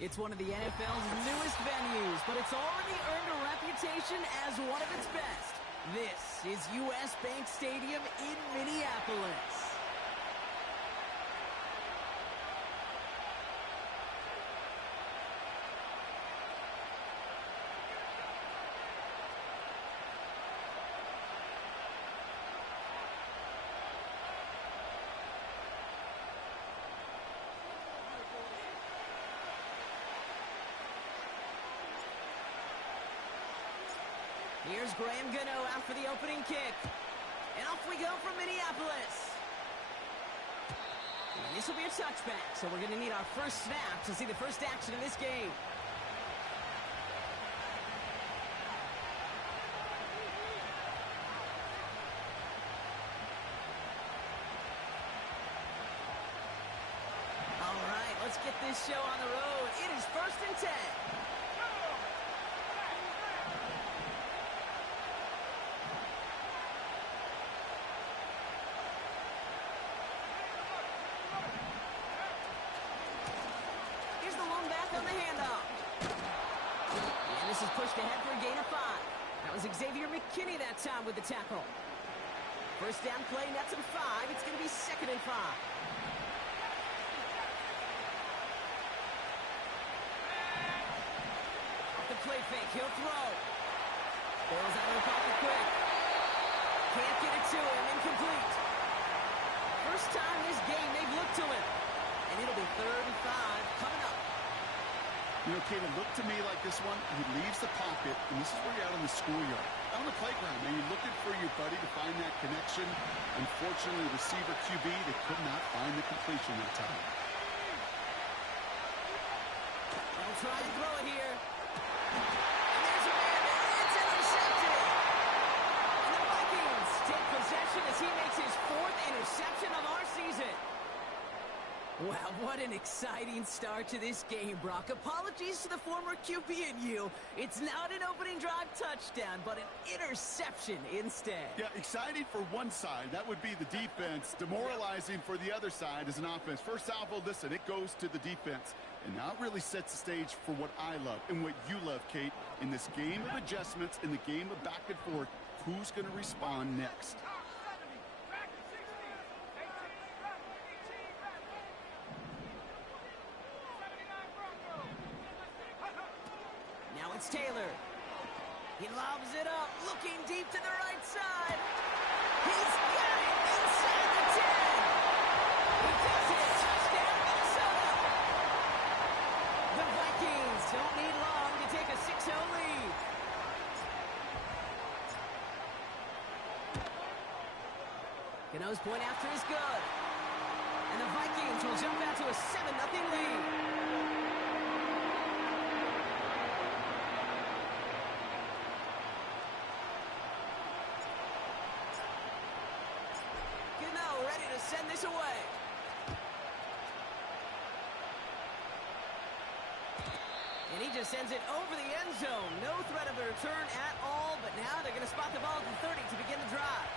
It's one of the NFL's newest venues, but it's already earned a reputation as one of its best. This is US Bank Stadium in Minneapolis. Here's Graham Gano out for the opening kick. And off we go from Minneapolis. And this will be a touchback, so we're going to need our first snap to see the first action of this game. All right, let's get this show on the road. It is 1st and 10. On the handoff. And this is pushed ahead for a gain of 5. That was Xavier McKinney that time with the tackle. First down play, nets him 5. It's going to be 2nd and 5. Off the play fake, he'll throw. Balls out of the pocket quick. Can't get it to him, incomplete. First time this game they've looked to him. And it'll be 3rd and 5 coming up. You know, Kate, it looked to me like this one, he leaves the pocket, and this is where you're out on the schoolyard. Out on the playground, man, you're looking for your buddy to find that connection. Unfortunately, the receiver QB, they could not find the completion that time. They'll try to throw it here. And there's a man, it's intercepted. And the Vikings take possession as he makes his 4th interception of our season. Wow, what an exciting start to this game, Brock. Apologies to the former QB and you. It's not an opening drive touchdown, but an interception instead. Yeah, exciting for one side. That would be the defense. Demoralizing for the other side as an offense. First salvo, listen, it goes to the defense. And now it really sets the stage for what I love and what you love, Kate. In this game of adjustments, in the game of back and forth, who's going to respond next? Now it's Taylor. He lobs it up, looking deep to the right side. He's got it inside the 10. He does it. Touchdown, Minnesota. The Vikings don't need long to take a 6-0 lead. Gano's point after is good. And the Vikings will jump out to a 7-0 lead. Ready to send this away. And he just sends it over the end zone. No threat of a return at all, but now they're going to spot the ball at the 30 to begin the drive.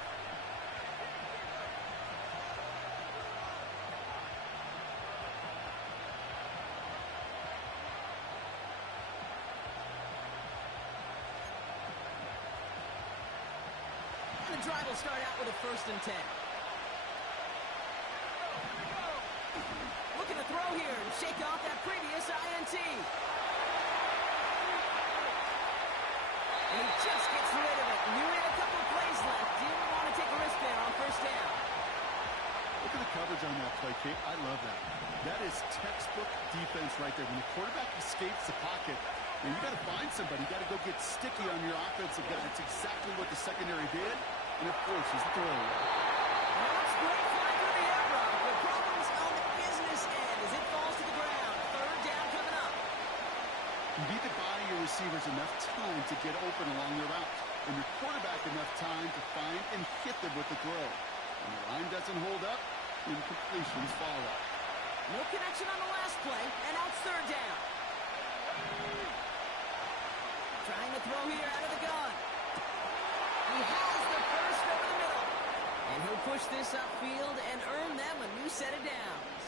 And the drive will start out with a 1st and 10. Looking to throw here and shake off that previous INT. And he just gets rid of it. Knew he had a couple of plays left. Didn't want to take a risk there on 1st down. Look at the coverage on that play, Kate. I love that. That is textbook defense right there. When the quarterback escapes the pocket, you got to find somebody. You got to go get sticky on your offensive guy. That's exactly what the secondary did. And, of course, he's the throwaway. Well, that's great fly through the air, Rob. The problem's on the business end as it falls to the ground. 3rd down coming up. You need to buy your receivers enough time to get open along their route, and your quarterback enough time to find and hit them with the throw. When the line doesn't hold up, incompletions follow. No connection on the last play, and now it's 3rd down. Trying to throw here out of the gun. He has the first over the middle. And he'll push this upfield and earn them a new set of downs.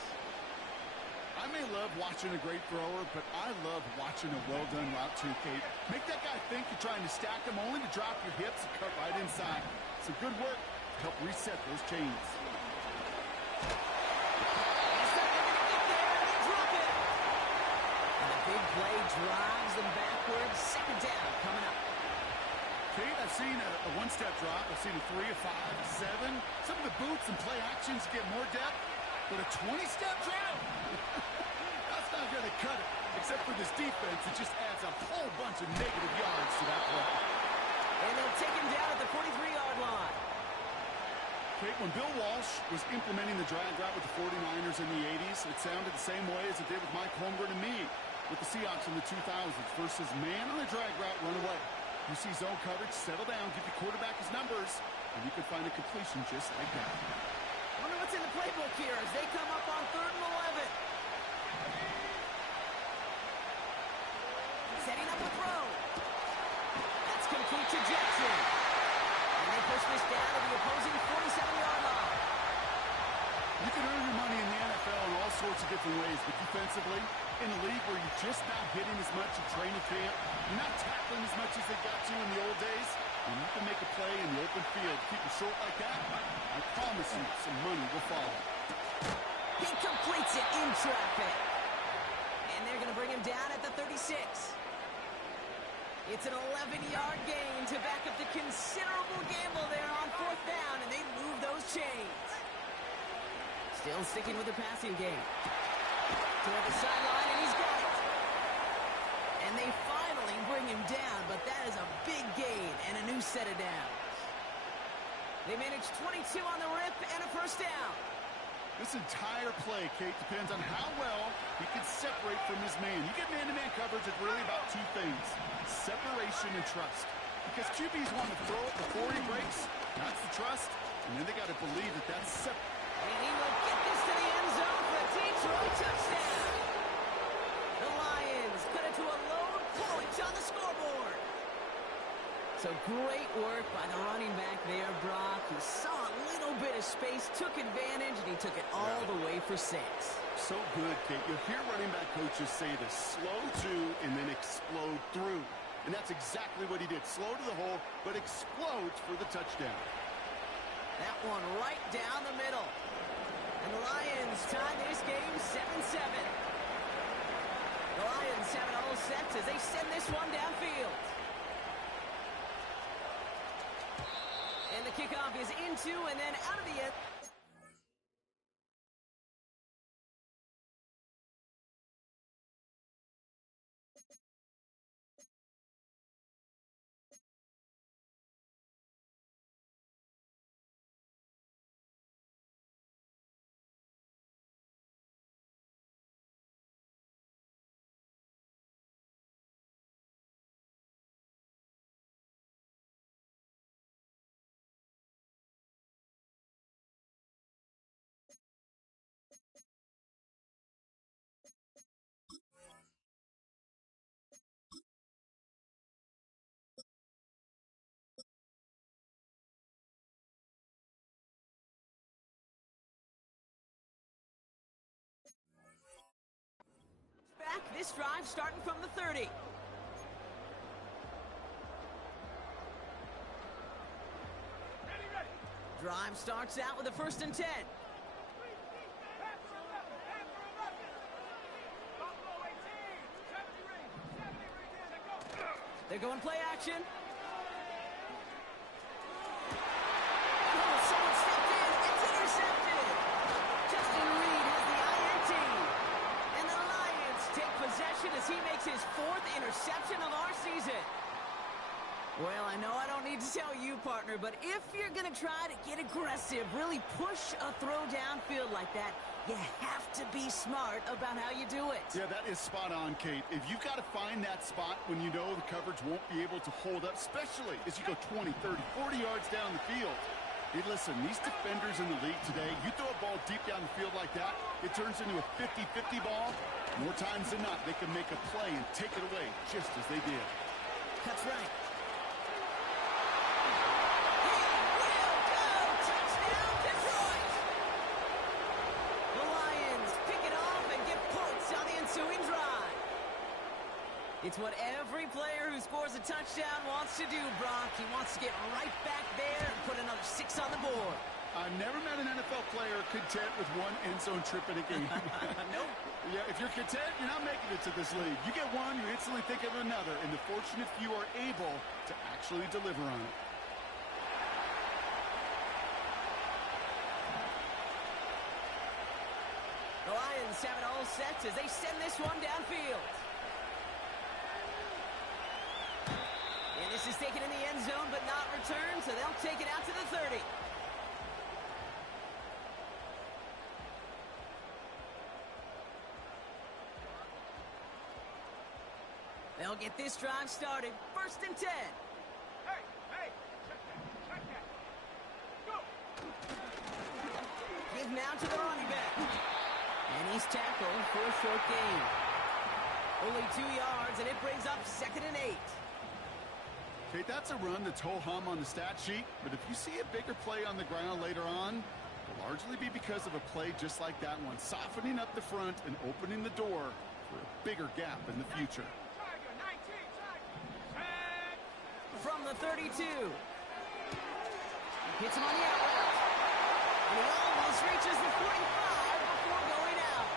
I may love watching a great thrower, but I love watching a well-done route too, Kate. Make that guy think you're trying to stack him only to drop your hips and cut right inside. Some good work to help reset those chains. Big play drives them backwards. Second down coming up. Kate, I've seen a one-step drop. I've seen a 3, a 5, a 7. Some of the boots and play actions get more depth, but a 20-step drop? That's not going to cut it. Except for this defense, it just adds a whole bunch of negative yards to that play. And they'll take him down at the 43-yard line. Kate, when Bill Walsh was implementing the drag route with the 49ers in the 80s, it sounded the same way as it did with Mike Holmgren and me with the Seahawks in the 2000s versus man on the drag route, run away. You see zone coverage, settle down, give your quarterback his numbers, and you can find a completion just like that. Wonder what's in the playbook here as they come up on 3rd and 11. Setting up a throw. That's complete to Jackson. And they push this down to the opposing 47-yard line. You can earn your money in the NFL in all sorts of different ways, but defensively, in a league where you're just not hitting as much in training camp, you're not tackling as much as they got to in the old days, and you can make a play in the open field, keep it short like that, I promise you some money will follow. He completes it in traffic. And they're going to bring him down at the 36. It's an 11-yard gain to back up the considerable gamble there on 4th down, and they move those chains. Still sticking with the passing game. Toward the sideline, and he's got it. And they finally bring him down, but that is a big gain and a new set of downs. They managed 22 on the rip and a 1st down. This entire play, Kate, depends on how well he can separate from his man. You get man-to-man coverage, it's really about 2 things, separation and trust. Because QBs want to throw it before he breaks. That's the trust. And then they got to believe that that's separate. And he will get this to the end zone for a Detroit touchdown. The Lions cut it to a load point on the scoreboard. So great work by the running back there, Brock. He saw a little bit of space, took advantage, and he took it all the way for 6. So good, Kate. You'll hear running back coaches say this, slow to and then explode through. And that's exactly what he did. Slow to the hole, but explodes for the touchdown. That one right down the middle. And the Lions tie this game 7-7. The Lions have it all set as they send this one downfield. And the kickoff is into and then out of the end. Back this drive starting from the 30. Drive starts out with a 1st and 10. They're going play action. Oh, someone stepped in. It's intercepted. Justin Reed has the INT. And the Lions take possession as he makes his 4th interception of our season. Well, I know I don't need to tell you, partner, but if you're going to try to get aggressive, really push a throw downfield like that, you have to be smart about how you do it. Yeah, that is spot on, Kate. If you've got to find that spot when you know the coverage won't be able to hold up, especially as you go 20, 30, 40 yards down the field. Hey, listen, these defenders in the league today, you throw a ball deep down the field like that, it turns into a 50-50 ball. More times than not, they can make a play and take it away just as they did. That's right. It's what every player who scores a touchdown wants to do, Brock. He wants to get right back there and put another 6 on the board. I've never met an NFL player content with one end zone trip in a game. Nope. Yeah, if you're content, you're not making it to this league. You get one, you instantly think of another, and the fortunate few are able to actually deliver on it. The Lions have it all set as they send this one downfield. And this is taken in the end zone but not returned, so they'll take it out to the 30. They'll get this drive started. 1st and 10. Hey, check that. Go. Give now to the running back. And he's tackled for a short gain. Only 2 yards, and it brings up 2nd and 8. Okay, that's a run that's ho-hum on the stat sheet, but if you see a bigger play on the ground later on, it'll largely be because of a play just like that one, softening up the front and opening the door for a bigger gap in the future. From the 32. Hits him on the out route. And he almost reaches the 45 before going out.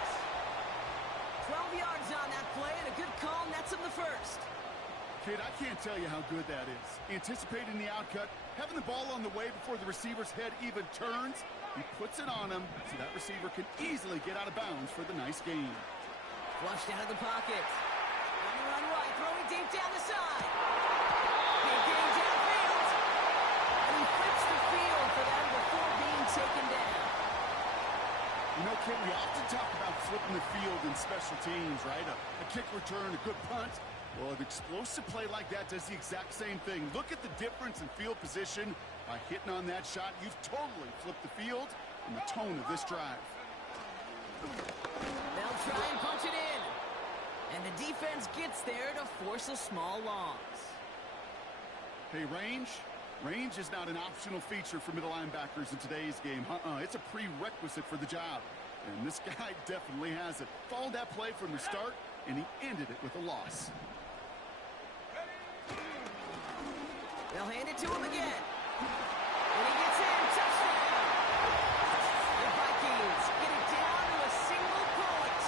12 yards on that play, and a good call nets him the first. Kid, I can't tell you how good that is. Anticipating the outcut, having the ball on the way before the receiver's head even turns, he puts it on him so that receiver can easily get out of bounds for the nice gain. Flushed out of the pocket. On the run right, throwing deep down the side. Big gain downfield. And he flips the field for them before being taken down. You know, Kid, we often talk about flipping the field in special teams, right? A kick return, a good punt. Well, an explosive play like that does the exact same thing. Look at the difference in field position. By hitting on that shot, you've totally flipped the field and the tone of this drive. They'll try and punch it in. And the defense gets there to force a small loss. Hey, range is not an optional feature for middle linebackers in today's game. It's a prerequisite for the job. And this guy definitely has it. Followed that play from the start, and he ended it with a loss. They'll hand it to him again. And he gets in. Touchdown! The Vikings get it down to a single point.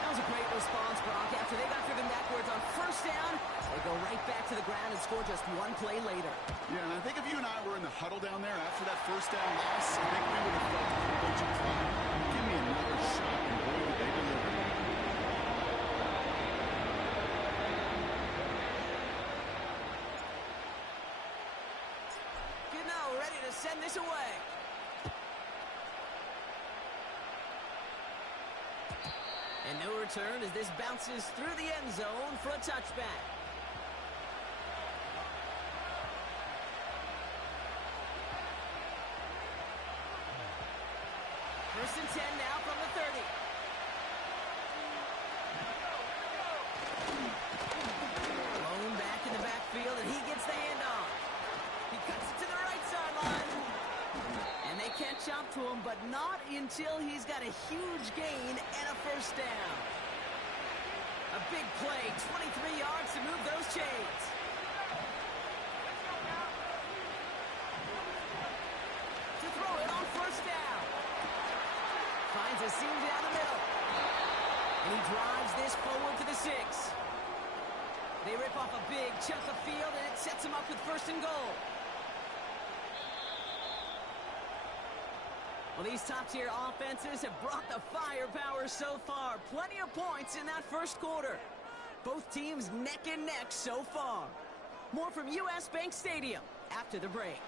That was a great response, Brock. After they got driven backwards on 1st down, they go right back to the ground and score just one play later. Yeah, and I think if you and I were in the huddle down there after that 1st down loss, I think we would have felt a whole bunch of pride. Give me another shot, and boy, did they deliver. Ready to send this away. And no return as this bounces through the end zone for a touchback. First and 10 now from the 30. Blown back in the backfield, and he gets the handoff. He cuts it to the right sideline. And they catch up to him, but not until he's got a huge gain and a 1st down. A big play, 23 yards to move those chains. To throw it on 1st down. Finds a seam down the middle. And he drives this forward to the 6. They rip off a big chunk of field, and it sets him up with 1st and goal. Well, these top-tier offenses have brought the firepower so far. Plenty of points in that 1st quarter. Both teams neck and neck so far. More from U.S. Bank Stadium after the break.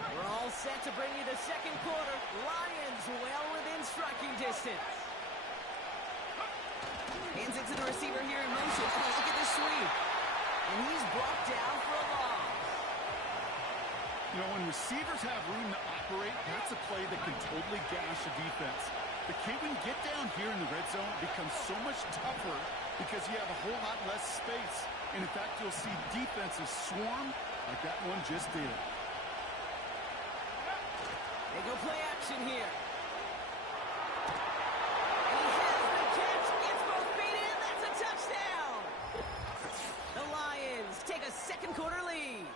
We're all set to bring you the 2nd quarter. Lions well within striking distance. Hands it to the receiver here in motion. Oh, look at this sweep. And he's brought down for a loss. You know, when receivers have room to operate, that's a play that can totally gash a defense. But when you get down here in the red zone, it becomes so much tougher because you have a whole lot less space. And in fact, you'll see defenses swarm like that one just did. They go play action here. a second quarter lead.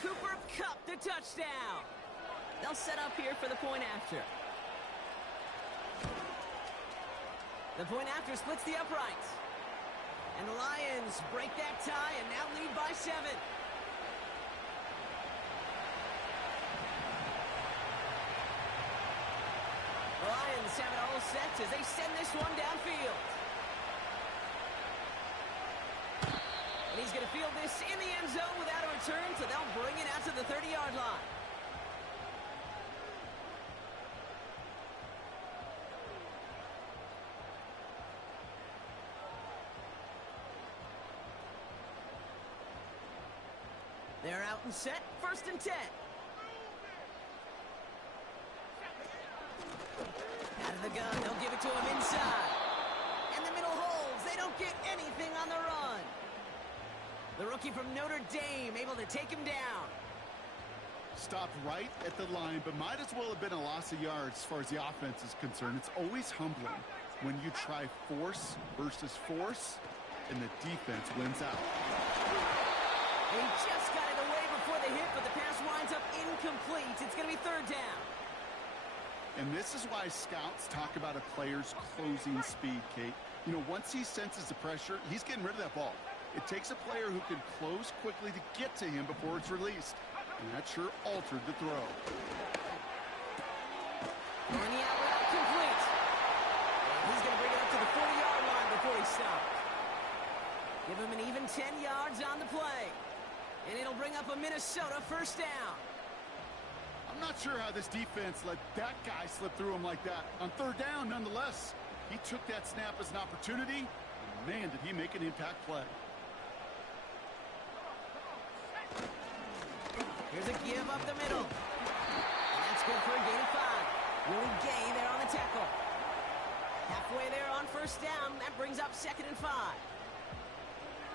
Cooper Kupp the touchdown. They'll set up here for the point after. The point after splits the uprights. And the Lions break that tie and now lead by 7. The Lions have it all set as they send this one downfield. And he's going to field this in the end zone without a return, so they'll bring it out to the 30-yard line. They're out and set, 1st and 10. Out of the gun, they'll give it to him inside. And the middle holds, they don't get anything on the run. The rookie from Notre Dame able to take him down. Stopped right at the line, but might as well have been a loss of yards as far as the offense is concerned. It's always humbling when you try force versus force, and the defense wins out. He just got it away before the hit, but the pass winds up incomplete. It's going to be 3rd down. And this is why scouts talk about a player's closing speed, Kate. You know, once he senses the pressure, he's getting rid of that ball. It takes a player who can close quickly to get to him before it's released. And that sure altered the throw. And the out route complete. And he's going to bring it up to the 40-yard line before he stops. Give him an even 10 yards on the play. And it'll bring up a Minnesota 1st down. I'm not sure how this defense let that guy slip through him like that. On 3rd down, nonetheless, he took that snap as an opportunity. And man, did he make an impact play. Here's a give up the middle. And that's good for a gain of 5. Willie Gay there on the tackle. Halfway there on 1st down. That brings up 2nd and 5.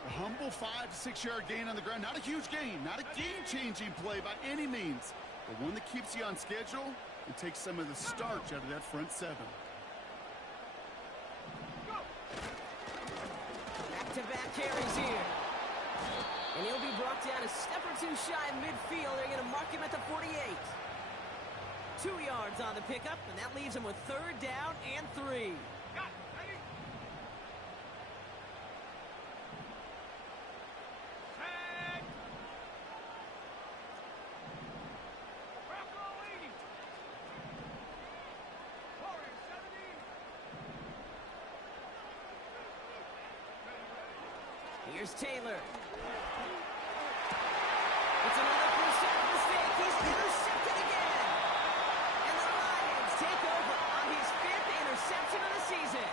A humble 5 to 6 yard gain on the ground. Not a huge gain, not a game-changing play by any means, but one that keeps you on schedule and takes some of the starch out of that front 7. Back-to-back carries here. And he'll be brought down a step or 2 shy of midfield. They're going to mark him at the 48. 2 yards on the pickup, and that leaves him with 3rd down and 3. Here's Taylor. It's another first half mistake. He's intercepted again. And the Lions take over on his 5th interception of the season.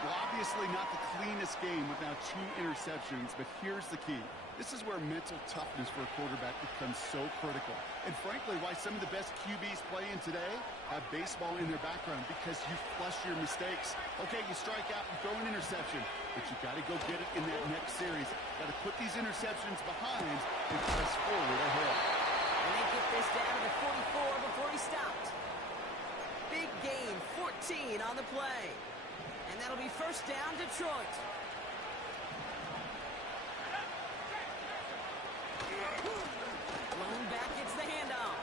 Well, obviously not the cleanest game with now 2 interceptions, but here's the key. This is where mental toughness for a quarterback becomes so critical. And frankly, why some of the best QBs playing today have baseball in their background, because you flush your mistakes. Okay, you strike out and throw an interception, but you got to go get it in that next series. Got to put these interceptions behind and press forward ahead. And they get this down to the 44 before he stopped. Big gain, 14 on the play. And that'll be 1st down, Detroit. Blown back, gets the handoff.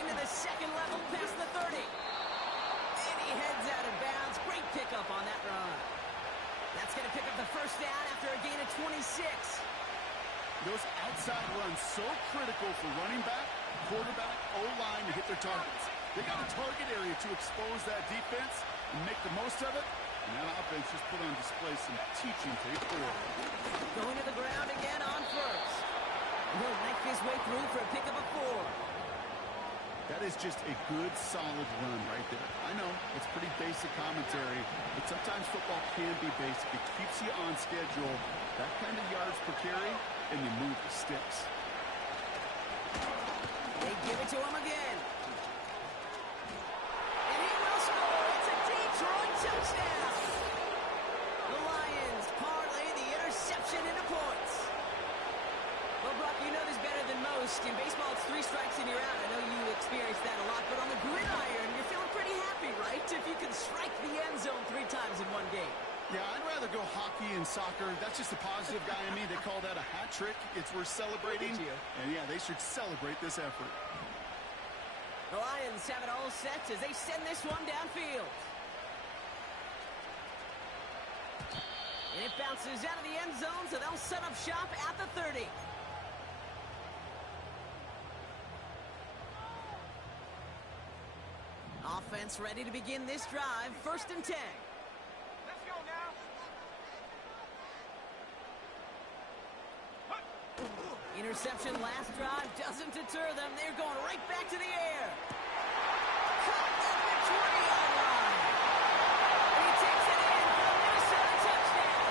Into the 2nd level, past the 30. And he heads out of bounds. Great pickup on that run. That's going to pick up the 1st down after a gain of 26. Those outside runs so critical for running back, quarterback, O-line to hit their targets. They got a target area to expose that defense and make the most of it. And that offense just put on display some teaching tape forward. Going to the ground again on 1st. And he'll knife his way through for a pickup of 4. That is just a good, solid run right there. I know, it's pretty basic commentary, but sometimes football can be basic. It keeps you on schedule. That kind of yards per carry, and you move the sticks. They give it to him again. And he will score. It's a Detroit touchdown. The Lions parlay the interception into points. Well, Brock, you know this better than most. In baseball, it's 3 strikes and you're out. I know you experienced that a lot, but on the gridiron, you're feeling pretty happy, right? If you can strike the end zone 3 times in one game. Yeah, I'd rather go hockey and soccer. That's just a positive guy in me. They call that a hat trick. It's worth celebrating. And yeah, they should celebrate this effort. The Lions have it all set as they send this one downfield. And it bounces out of the end zone, so they'll set up shop at the 30. Offense ready to begin this drive. 1st and 10. Let's go now. Interception last drive doesn't deter them. They're going right back to the air. Caught at the 20-yard line. And he takes it in for a Minnesota touchdown.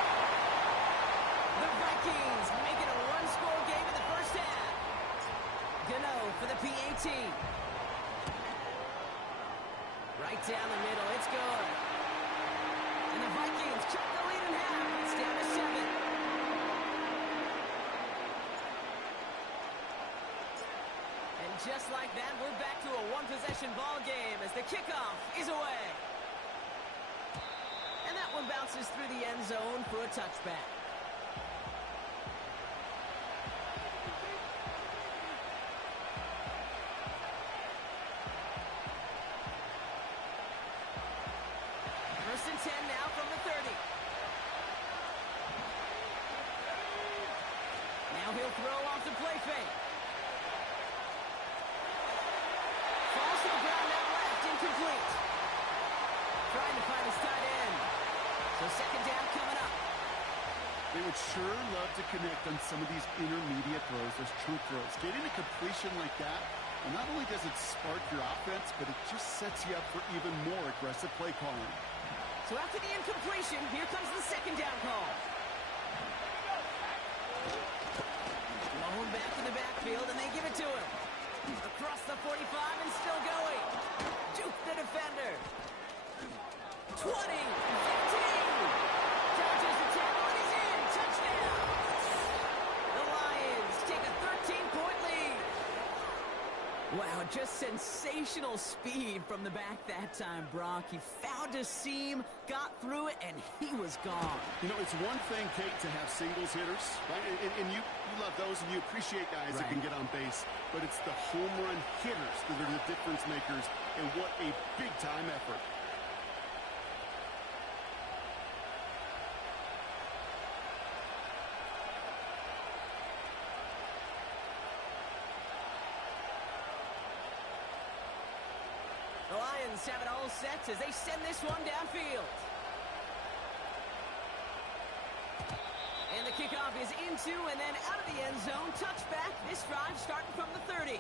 The Vikings make it a one-score game in the first half. Gano for the PAT. Right down the middle. It's good. And the Vikings cut the lead in half. It's down to 7. Just like that, we're back to a one-possession ball game as the kickoff is away. And that one bounces through the end zone for a touchback. First and 10 now from the 30. Now he'll throw off the play fake. Falls to the ground out left, incomplete. Trying to find his tight end. So 2nd down coming up. They would sure love to connect on some of these intermediate throws, those true throws. Getting a completion like that, and not only does it spark your offense, but it just sets you up for even more aggressive play calling. So after the incompletion, here comes the 2nd down call. Blown back in the backfield, and they give it to him. Across the 45 and still going. Juke the defender. 20, 15. Dodges the tackle and he's in. Touchdown. The Lions take a 13-point lead. Wow, just sensational speed from the back that time, Brock. He found a seam, got through it, and he was gone. You know, it's one thing, Kate, to have singles hitters, right? And you love those, and you appreciate guys that can get on base. But it's the home run hitters that are the difference makers, and what a big-time effort. The Lions have it all set as they send this one downfield. And the kickoff is into and then out of the end zone. Touchback. This drive starting from the 30.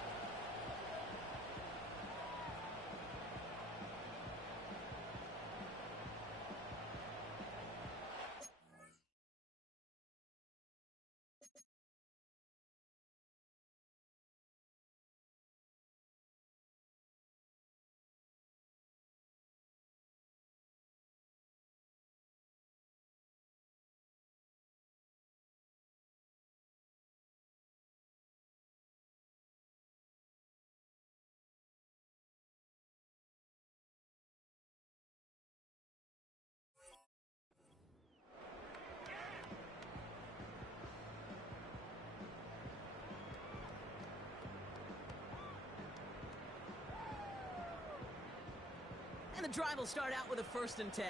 And the drive will start out with a 1st and 10.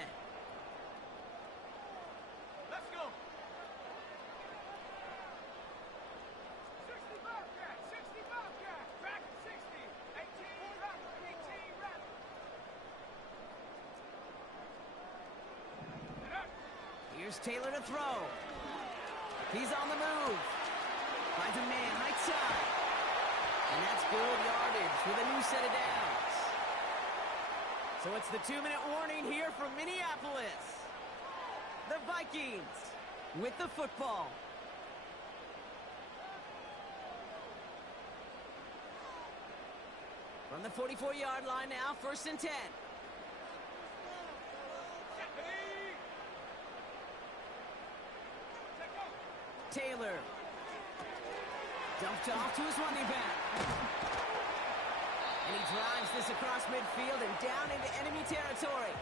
Let's go. 60 Bobcat, 60 Bobcat. Back at 60. 18 Raptor, 18 Raptor. Here's Taylor to throw. He's on the move. Finds a man right side. And that's good yardage with a new set of downs. So it's the 2-minute warning here from Minneapolis. The Vikings with the football. From the 44-yard line now, 1st and 10. Taylor. Dumped off to his running back. And he drives this across midfield and down into enemy territory.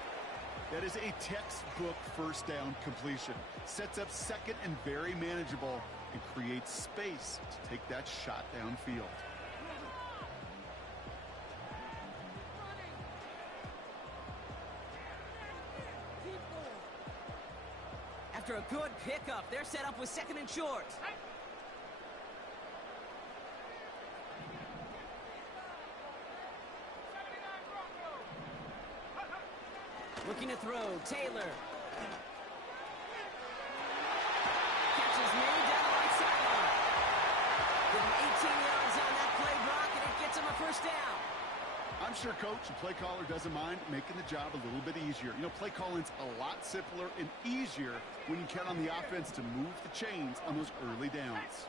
That is a textbook first down completion. Sets up second and very manageable and creates space to take that shot downfield. After a good pickup, they're set up with second and short. Looking to throw, Taylor. Catches made down the right sideline. Give him 18 yards on that play, Brock, and it gets him a first down. I'm sure coach and play caller doesn't mind making the job a little bit easier. You know, play calling's a lot simpler and easier when you count on the offense to move the chains on those early downs.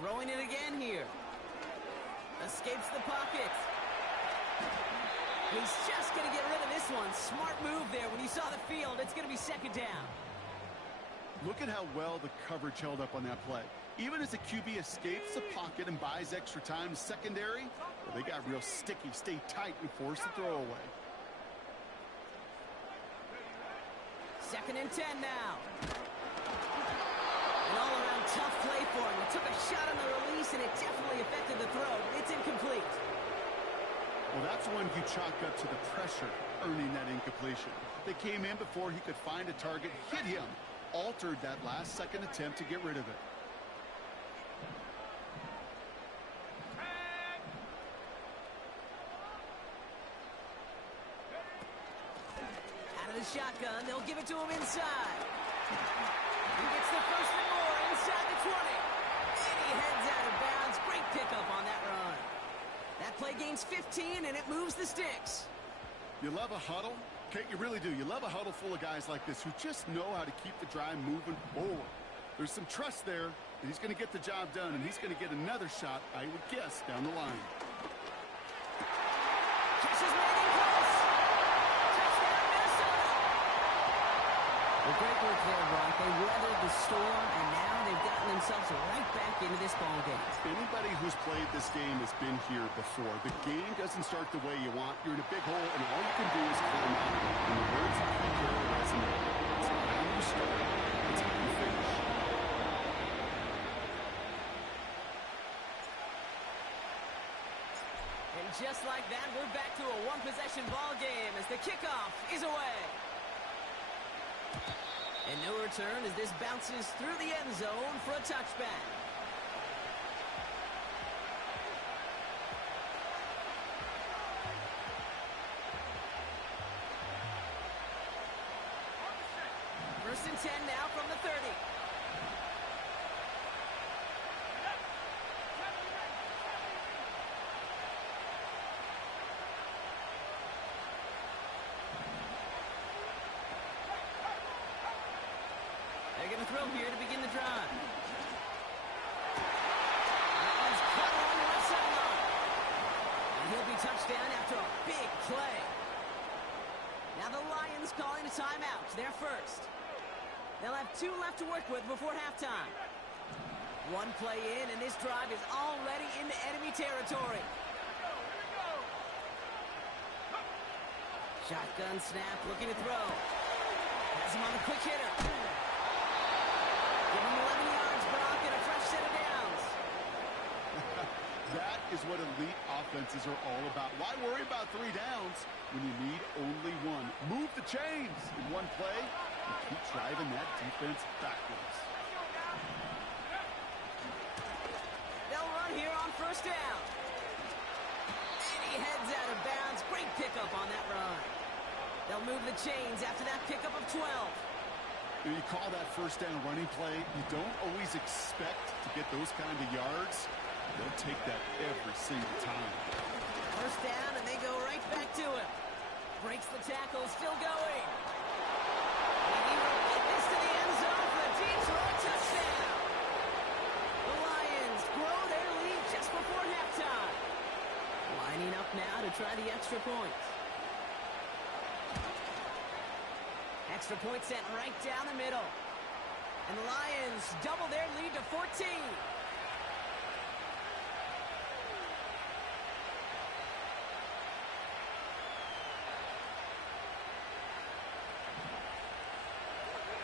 Throwing it again here. Escapes the pocket. He's just going to get rid of this one. Smart move there. When you saw the field, it's going to be second down. Look at how well the coverage held up on that play. Even as the QB escapes the pocket and buys extra time, secondary, well, they got real sticky. Stay tight and force the throw away. Second and 10 now. An all-around tough play for him. It took a shot on the release, and it definitely affected the throw. It's incomplete. Well, that's one you chalk up to the pressure earning that incompletion. They came in before he could find a target, hit him, altered that last-second attempt to get rid of it. Out of the shotgun, they'll give it to him inside. He gets the first and more inside the 20. And he heads out of bounds. Great pickup on that run. That play gains 15, and it moves the sticks. You love a huddle? Kate, you really do. You love a huddle full of guys like this who just know how to keep the drive moving forward. There's some trust there that he's going to get the job done, and he's going to get another shot, I would guess, down the line. Catches Madden close. Touchdown, Minnesota. Well, great work there, Brock. They weathered the storm, and now they've gotten themselves right back into this ballgame. Anybody who's played this game has been here before. The game doesn't start the way you want. You're in a big hole, and all you can do is climb out. And the words of Pete Carroll resonate. It's not how you start, it's how you finish. And just like that, we're back to a one-possession ball game as the kickoff is away. And no return as this bounces through the end zone for a touchback. First and 10 now from the 30. They're going to throw here to begin the drive. That one's caught on the left sideline. And he'll be touchdown after a big play. Now the Lions calling a timeout. They're first. They'll have 2 left to work with before halftime. 1 play in, and this drive is already into enemy territory. Shotgun snap, looking to throw. Has him on a quick hitter. Give him 11 yards, Brock, and a fresh set of downs. That is what elite offenses are all about. Why worry about 3 downs when you need only 1? Move the chains in 1 play and keep driving that defense backwards. They'll run here on first down. And he heads out of bounds. Great pickup on that run. They'll move the chains after that pickup of 12. You call that first down running play, you don't always expect to get those kind of yards. They'll take that every single time. First down, and they go right back to him. Breaks the tackle, still going. And he will get this to the end zone for a Detroit touchdown. The Lions grow their lead just before halftime. Lining up now to try the extra point. Extra point sent right down the middle. And the Lions double their lead to 14.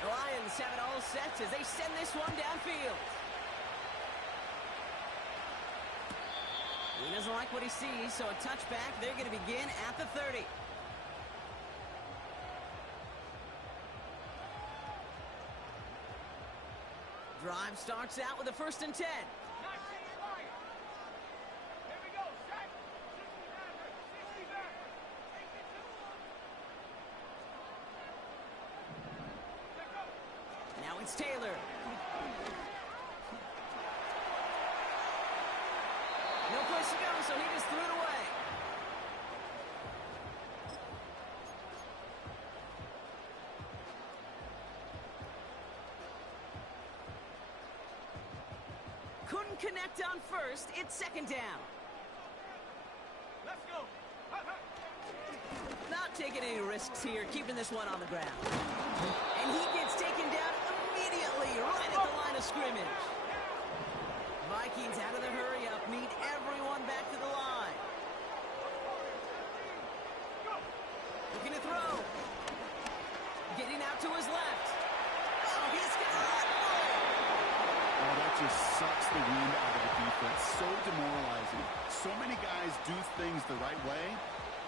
The Lions have it all set as they send this one downfield. He doesn't like what he sees, so a touchback. They're going to begin at the 30. Drive starts out with a 1st and 10. Now it's Taylor. No place to go, so he just threw it away. Couldn't connect on 1st. It's 2nd down. Let's go. Not taking any risks here, keeping this one on the ground. And he gets taken down immediately, right at the line of scrimmage. Vikings out of the hurry-up, meet everyone back to the line. Looking to throw. Getting out to his left. Oh, he's got a lot more. Oh, that just sucks the wind out of the defense. So demoralizing. So many guys do things the right way,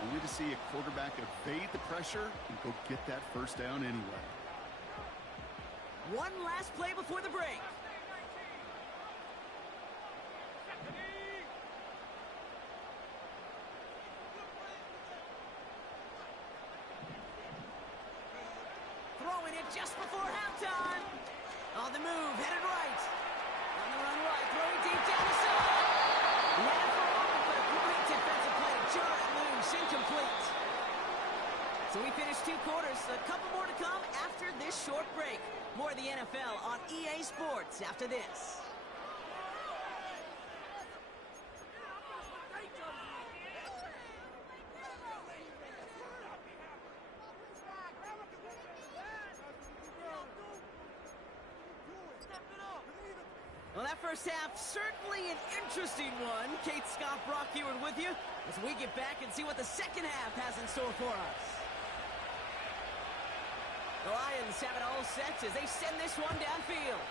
only to see a quarterback evade the pressure and go get that 1st down anyway. One last play before the break. Throwing it just before halftime. On the move, headed right. On the run right, throwing deep down the side. Ran it for a moment, but a great defensive play to jar it loose, incomplete. So we finished 2 quarters. A couple more to come after this short break. More of the NFL on EA Sports after this. Well, that first half, certainly an interesting one. Kate Scott, Brock Heward with you as we get back and see what the second half has in store for us. The Lions have it all set as they send this one downfield.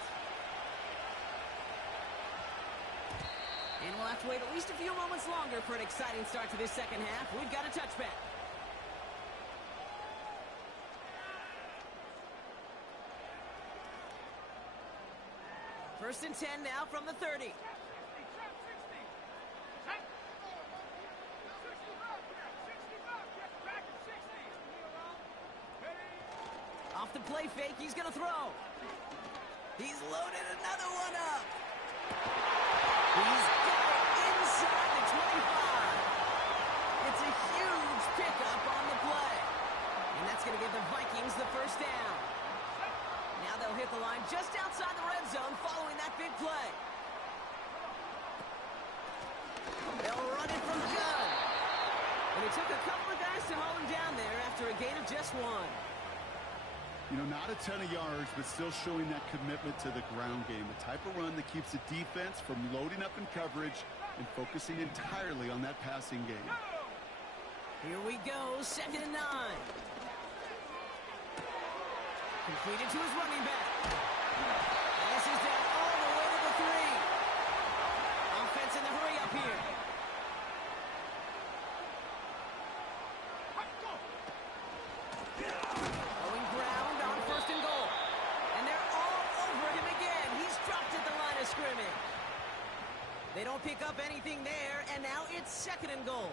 And we'll have to wait at least a few moments longer for an exciting start to this second half. We've got a touchback. First and 10 now from the 30. Off the play fake, he's going to throw. He's loaded another one up. He's got it inside the 25. It's a huge pickup on the play. And that's going to give the Vikings the 1st down. Now they'll hit the line just outside the red zone following that big play. They'll run it from the gun. And it took a couple of guys to hold him down there after a gain of just 1. You know, not a ton of yards, but still showing that commitment to the ground game. A type of run that keeps the defense from loading up in coverage and focusing entirely on that passing game. Here we go, 2nd and 9. Completed to his running back. This is down all the way to the 3. Offense in the hurry up here. Going ground on 1st and goal. And they're all over him again. He's dropped at the line of scrimmage. They don't pick up anything there, and now it's 2nd and goal.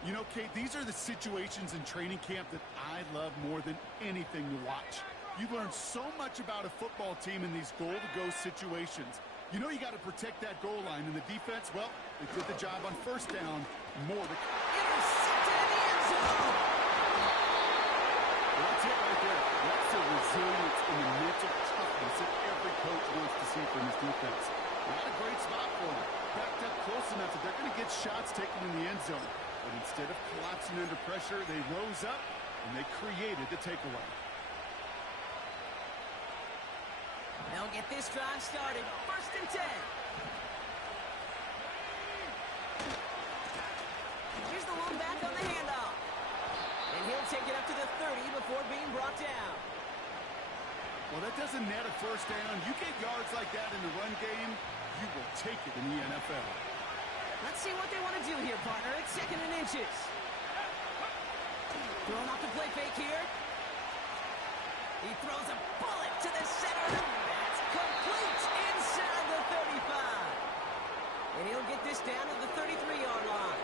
You know, Kate, these are the situations in training camp that I love more than anything to watch. You learn so much about a football team in these goal-to-go situations. You know you got to protect that goal line, and the defense, well, they did the job on 1st down. More to... Intercepted in the end zone. Well, that's it right there. That's the resilience and the mental toughness that every coach wants to see from his defense. Not a great spot for them. Backed up close enough that they're going to get shots taken in the end zone. But instead of collapsing under pressure, they rose up and they created the takeaway. They'll get this drive started. 1st and 10. Here's the one back on the handoff. And he'll take it up to the 30 before being brought down. Well, that doesn't net a first down. You get yards like that in the run game, you will take it in the NFL. Let's see what they want to do here, partner. It's 2nd and inches. Throwing off the play fake here. He throws a bullet to the center. That's complete inside the 35. And he'll get this down to the 33-yard line.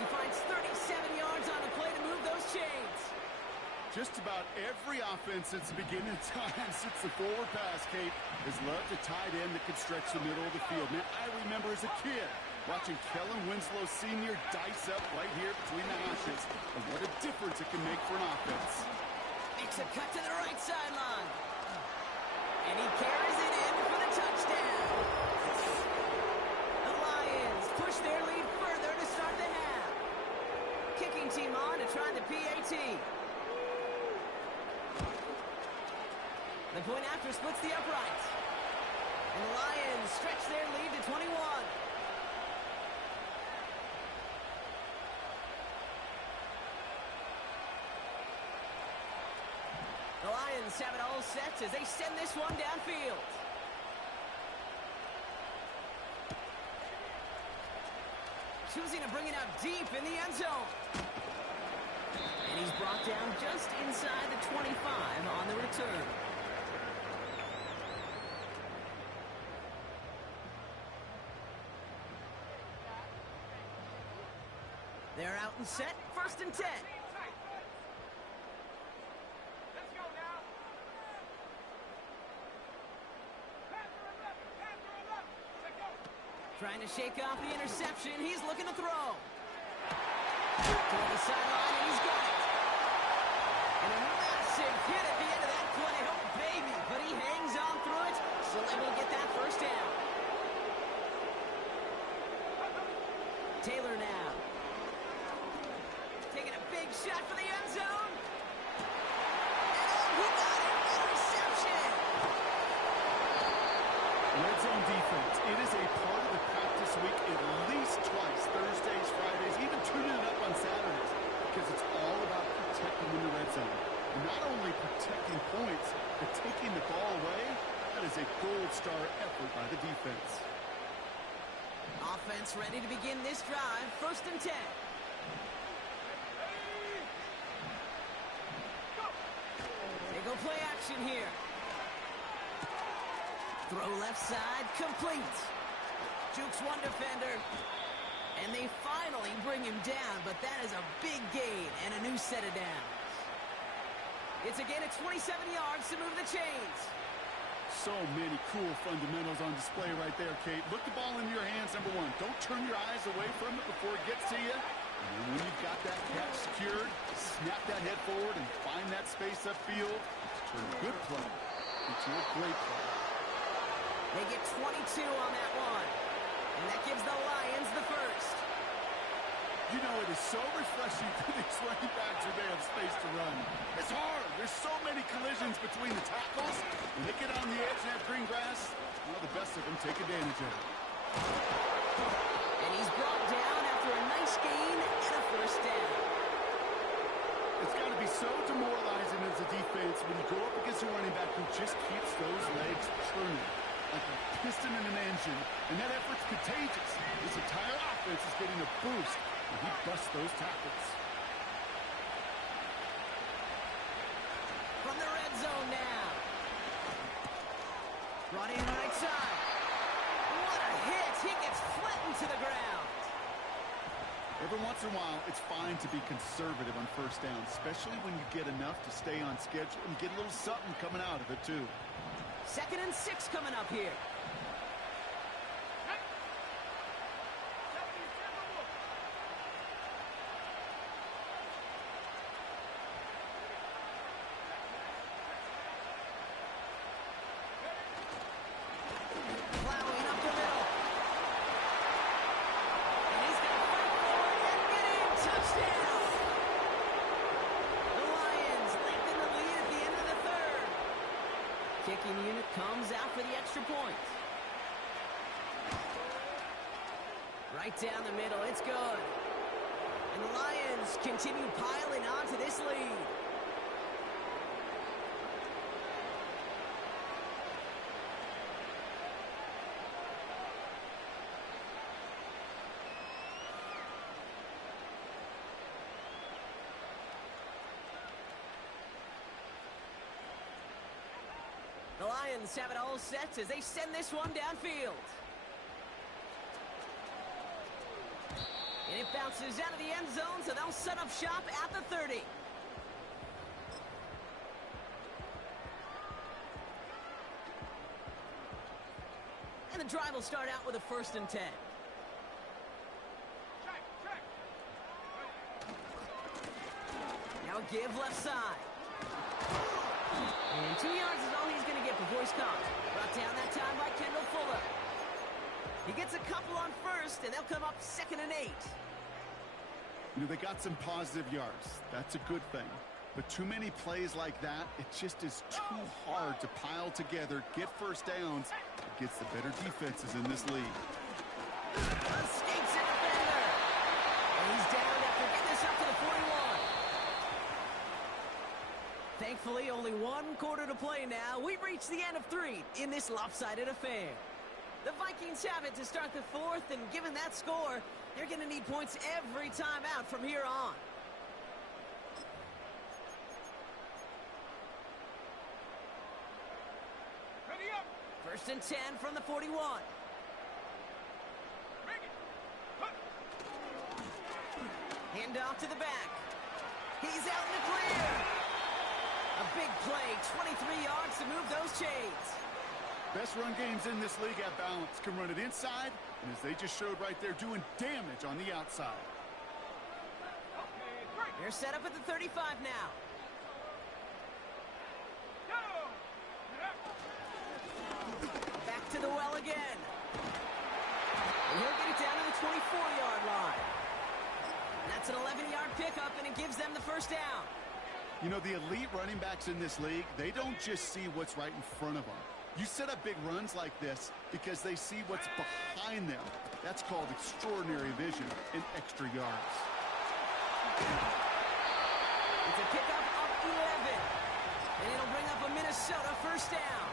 He finds 37 yards on the play to move those chains. Just about every offense since the beginning of time, since the forward pass, Kate, has loved a tight end that could stretch the middle of the field. Man, I remember as a kid watching Kellen Winslow Sr. dice up right here between the hashes, and what a difference it can make for an offense. Makes a cut to the right sideline. And he carries it in for the touchdown. The Lions push their lead further to start the half. Kicking team on to try the PAT. The point after splits the uprights. And the Lions stretch their lead to 21. The Lions have it all set as they send this one downfield. Choosing to bring it out deep in the end zone. And he's brought down just inside the 25 on the return. They're out and set. 1st and 10. Let's go now. Pass or 11. Pass or 11. Let's go. Trying to shake off the interception. He's looking to throw. To the sideline, and he's got it. And a massive hit at the end of that play. Oh, baby. But he hangs on through it, so able to get that first down. Taylor now. Taking a big shot for the end zone. And he got it. Interception. Red zone defense. It is a part of the practice week at least twice, Thursdays, Fridays, even tuning it up on Saturdays, because it's all about protecting in the red zone. And not only protecting points, but taking the ball away. That is a gold star effort by the defense. Offense ready to begin this drive. 1st and 10. They go play action here. Throw left side, complete. Jukes one defender. And they finally bring him down, but that is a big gain and a new set of downs. It's a gain of 27 yards to move the chains. So many cool fundamentals on display right there, Kate. Look the ball in your hands, number one. Don't turn your eyes away from it before it gets to you. And then when you've got that catch secured, snap that head forward and find that space upfield. Turn a good play into a great play. They get 22 on that one. And that gives the Lions the first. You know, it is so refreshing for these running backs when they have space to run. It's hard. There's so many collisions between the tackles. When they get on the edge and have green grass, well, the best of them take advantage of it. And he's brought down after a nice gain and a first down. It's got to be so demoralizing as a defense when you go up against a running back who just keeps those legs churning like a piston in an engine. And that effort's contagious. This entire offense is getting a boost when he busts those tackles. From the red zone now. Brought in right side. What a hit. He gets flattened to the ground. Every once in a while, it's fine to be conservative on first down, especially when you get enough to stay on schedule and get a little something coming out of it, too. 2nd and 6 coming up here. Plowing up the middle. And he's going to fight for it and get in. Touchdown. The Lions lengthen the lead at the end of the 3rd. kicking unit comes out for the extra point. Right down the middle, it's good. And the Lions continue piling on to this lead. The Lions have it all set as they send this one downfield. And it bounces out of the end zone, so they'll set up shop at the 30. And the drive will start out with a 1st and 10. Now a give left side. And 2 yards is all he's going to get before he's caught. Brought down that time by Kendall Fuller. He gets a couple on 1st, and they'll come up 2nd and 8. You know, they got some positive yards. That's a good thing. But too many plays like that, it just is too hard to pile together, get first downs against the better defenses in this league. Escapes a defender. And he's down after getting this up to the 41. Thankfully, only 1 quarter to play now. We've reached the end of 3 in this lopsided affair. The Vikings have it to start the 4th, and given that score, they're going to need points every time out from here on. Ready up. 1st and 10 from the 41. Bring it. Huh. Hand off to the back. He's out in the clear. A big play, 23 yards to move those chains. Best run games in this league at balance. Can run it inside, and as they just showed right there, doing damage on the outside. Okay, break. They're set up at the 35 now. Go. Yeah. Back to the well again. And he'll get it down to the 24-yard line. That's an 11-yard pickup, and it gives them the 1st down. You know, the elite running backs in this league, they don't just see what's right in front of them. You set up big runs like this because they see what's behind them. That's called extraordinary vision and extra yards. It's a pickup of 11. And it'll bring up a Minnesota 1st down.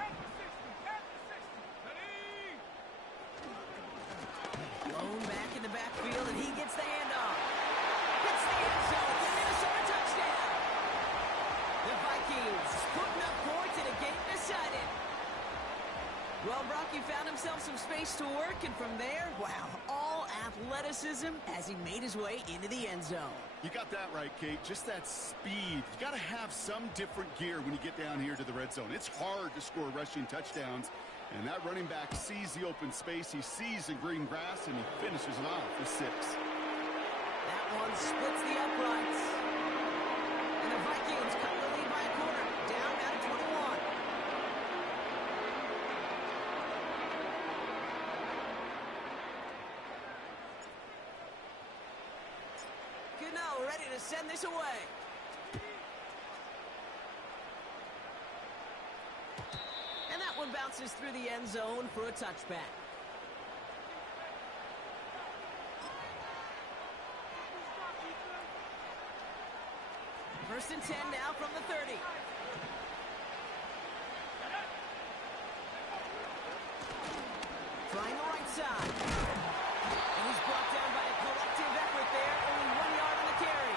At the 60. At the 60. Ready. Blown back in the backfield, and he gets the handoff. Hits the end zone for Minnesota touchdown. The Vikings putting up points in a game decided. Well, Brocky found himself some space to work, and from there, wow, all athleticism as he made his way into the end zone. You got that right, Kate. Just that speed. You got to have some different gear when you get down here to the red zone. It's hard to score rushing touchdowns, and that running back sees the open space. He sees the green grass, and he finishes it off with 6. That one splits the uprights. And the Vikings cut the lead by a quarter, down to 21. Gano ready to send this away. And that one bounces through the end zone for a touchback. First and 10 now from the 30. Trying the right side. And he's brought down by a collective effort there. Only 1 yard on the carry.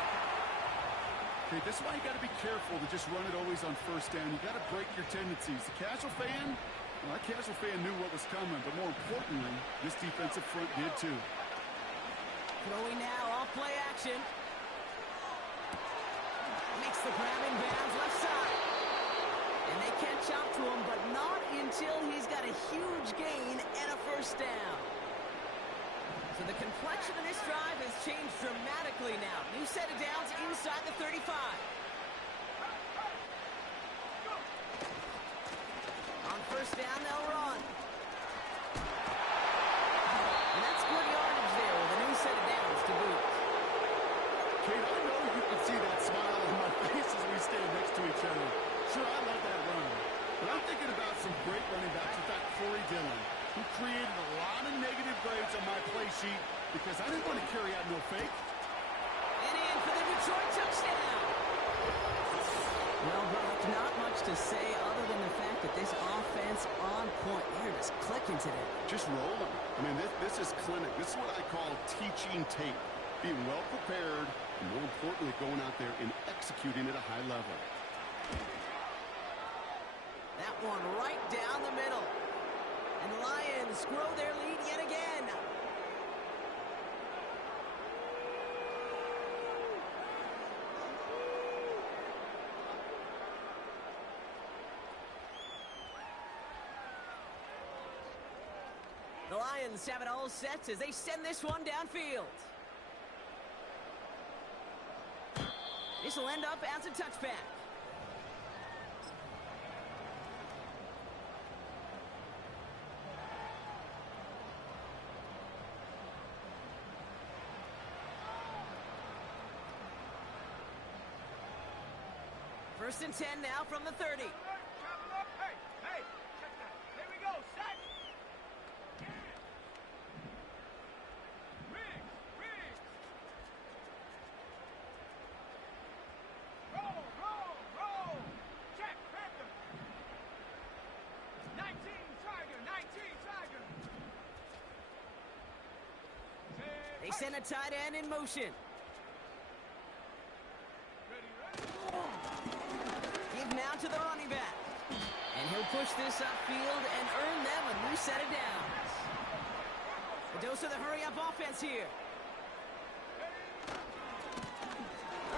Okay, this is why you got to be careful to just run it always on 1st down. You got to break your tendencies. The casual fan, well, that casual fan knew what was coming, but more importantly, this defensive front did too. Throwing now off play action. Makes the grab in bounds left side. And they can't chop to him, but not until he's got a huge gain and a 1st down. So the complexion of this drive has changed dramatically now. New set of downs inside the 35. On 1st down, they'll run. And that's good yardage there with a new set of downs to boot. Kate, I know you can see that smile on my face as we stand next to who created a lot of negative grades on my play sheet because I didn't want to carry out no fake. And in for the Detroit touchdown. Well, Brock, not much to say other than the fact that this offense on point. They're just clicking today. Just rolling. I mean, this is clinic. This is what I call teaching tape. Being well prepared, and more importantly, going out there and executing at a high level. That one right down the middle. And the Lions grow their lead yet again. The Lions have it all set as they send this one downfield. This will end up as a touchback. First and 10 now from the 30. Hey, hey, check that. Here we go, set. Riggs. Roll. Check, Panther. 19, Tiger. They send a tight end in motion. Ready. Give now to the running back. And he'll push this upfield and earn them a new set of downs. A dose of the hurry-up offense here.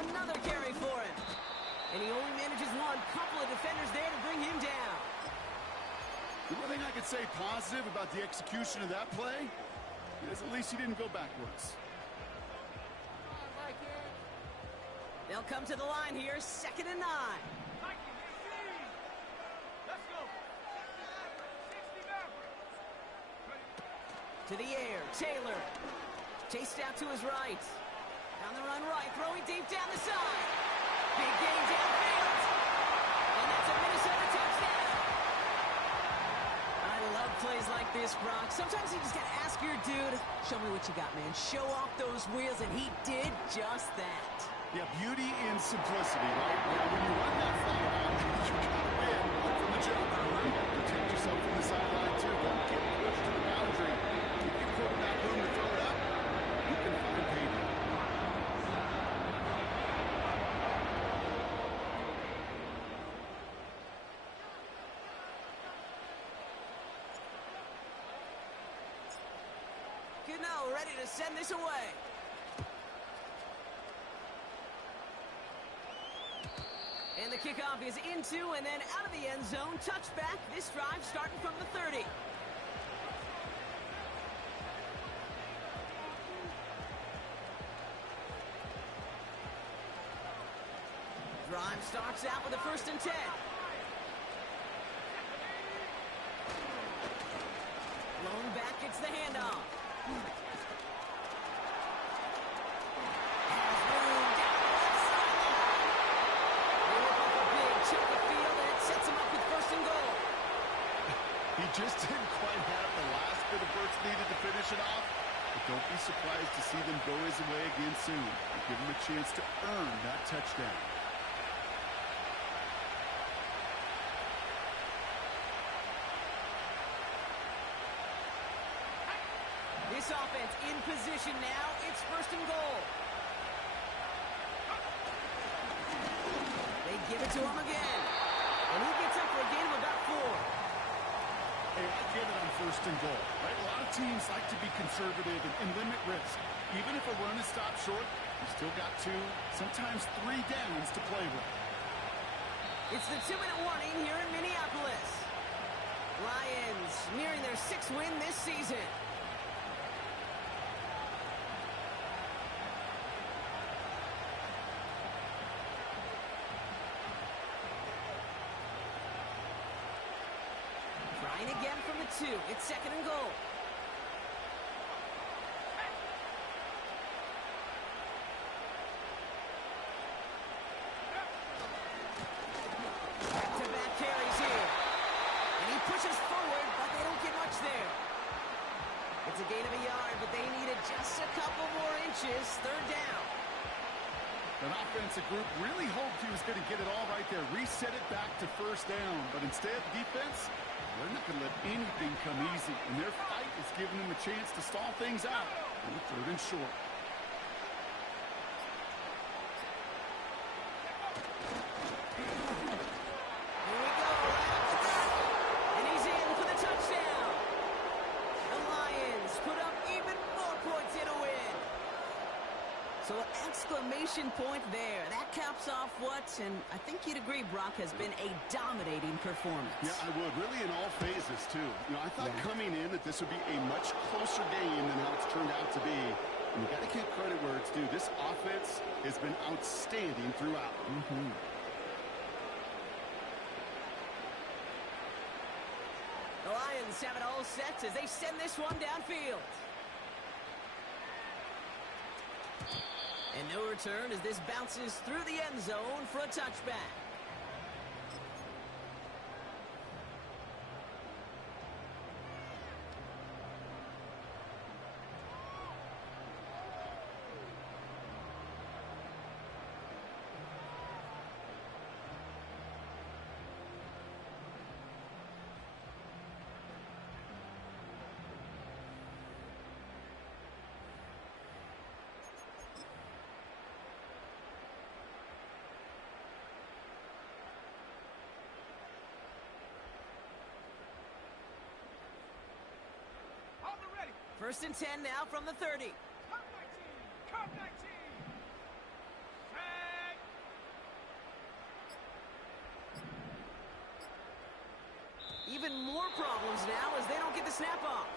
Another carry for him. And he only manages one. Couple of defenders there to bring him down. The one thing I could say positive about the execution of that play is at least he didn't go backwards. They'll come to the line here, 2nd and 9. Let's go. 60 now. To the air, Taylor. Chased out to his right. On the run right, throwing deep down the side. Big gain downfield. And that's a Minnesota touchdown. I love plays like this, Brock. Sometimes you just got to ask your dude, show me what you got, man. Show off those wheels, and he did just that. Yeah, beauty in simplicity, right? Yeah, when you run that flat out, you gotta win from the jump. Protect yourself from the sideline, too. Don't get pushed to the boundary. Give your quarterback room to throw it up. You can find payday. Gano ready to send this away. And the kickoff is into and then out of the end zone. Touchback. This drive starting from the 30. Drive starts out with a 1st and 10. Blown back gets the handoff. He just didn't quite have the last bit of burst needed to finish it off. But don't be surprised to see them go his way again soon. Give him a chance to earn that touchdown. This offense in position now. It's 1st and goal. They give it to him again. And he gets up for a gain of about 4. Hey, I get it on 1st and goal, right? A lot of teams like to be conservative and limit risk. Even if a run is stopped short, you still got 2, sometimes 3 downs to play with. It's the 2-minute warning here in Minneapolis. Lions nearing their 6th win this season. Trying again from the 2. It's 2nd and goal. Back-to-back carries here. And he pushes forward, but they don't get much there. It's a gain of a yard, but they needed just a couple more inches. Third down. That offensive group really hoped he was going to get it all right there, reset it back to first down. But instead, defense, they're not going to let anything come easy. And their fight is giving them a chance to stall things out on third and short. Here we go, right off the bat. And he's in for the touchdown. The Lions put up even more points in a win. So an exclamation point there. That caps off what, and I think you'd agree, Brock, has been a dominating performance. Yeah, I would. Really in all phases, too. You know, I thought coming in that this would be a much closer game than how it's turned out to be. And you got to give credit where it's due. This offense has been outstanding throughout. The Lions have it all set as they send this one downfield. And no return as this bounces through the end zone for a touchback. First and 10 now from the 30. Come 19. Come 19. Tag. Even more problems now as they don't get the snap off.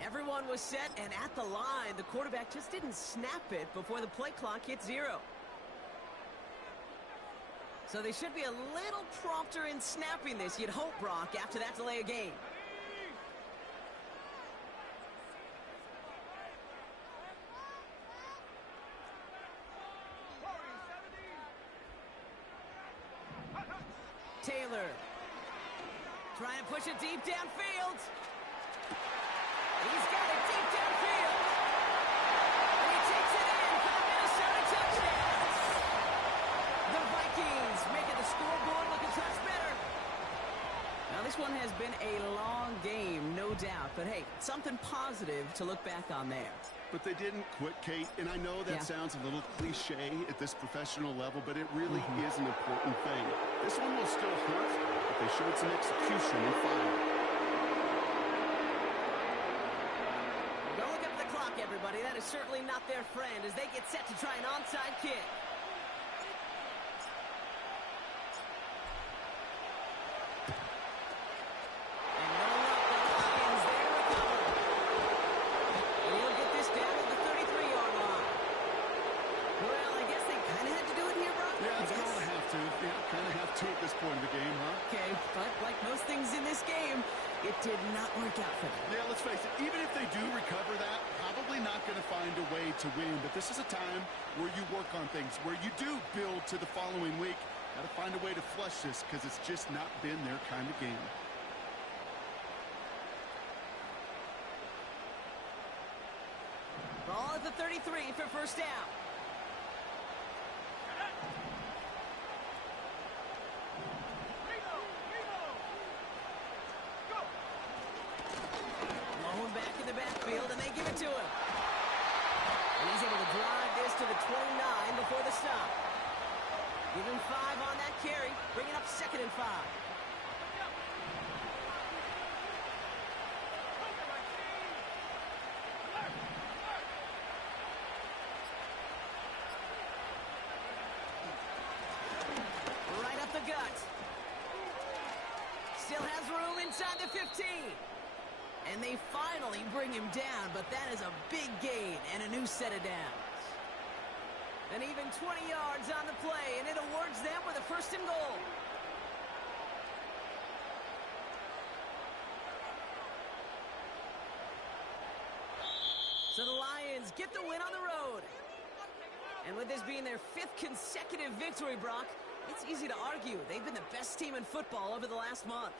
Everyone was set and at the line. The quarterback just didn't snap it before the play clock hit 0. So they should be a little prompter in snapping this, you'd hope, Brock, after that delay of game. Taylor trying to push it deep downfield. He's got it deep downfield. And he takes it in for the Minnesota touchdown. The Vikings making the scoreboard look a touch better. Now this one has been a long game, no doubt. But hey, something positive to look back on there. But they didn't quit, Kate, and I know that sounds a little cliche at this professional level, but it really is an important thing. This one will still hurt, but they showed some execution and fire. Don't look up at the clock, everybody. That is certainly not their friend as they get set to try an onside kick. It did not work out for them. Yeah, let's face it, even if they do recover that, probably not going to find a way to win. But this is a time where you work on things, where you do build to the following week. Got to find a way to flush this because it's just not been their kind of game. Ball at the 33 for first down. Back in the backfield, and they give it to him. And he's able to drive this to the 29 before the stop. Give him 5 on that carry, bringing up 2nd and 5. Right up the gut. Still has room inside the 15. And they finally bring him down, but that is a big gain and a new set of downs. And even 20 yards on the play, and it awards them with a 1st and goal. So the Lions get the win on the road. And with this being their 5th consecutive victory, Brock, it's easy to argue they've been the best team in football over the last month.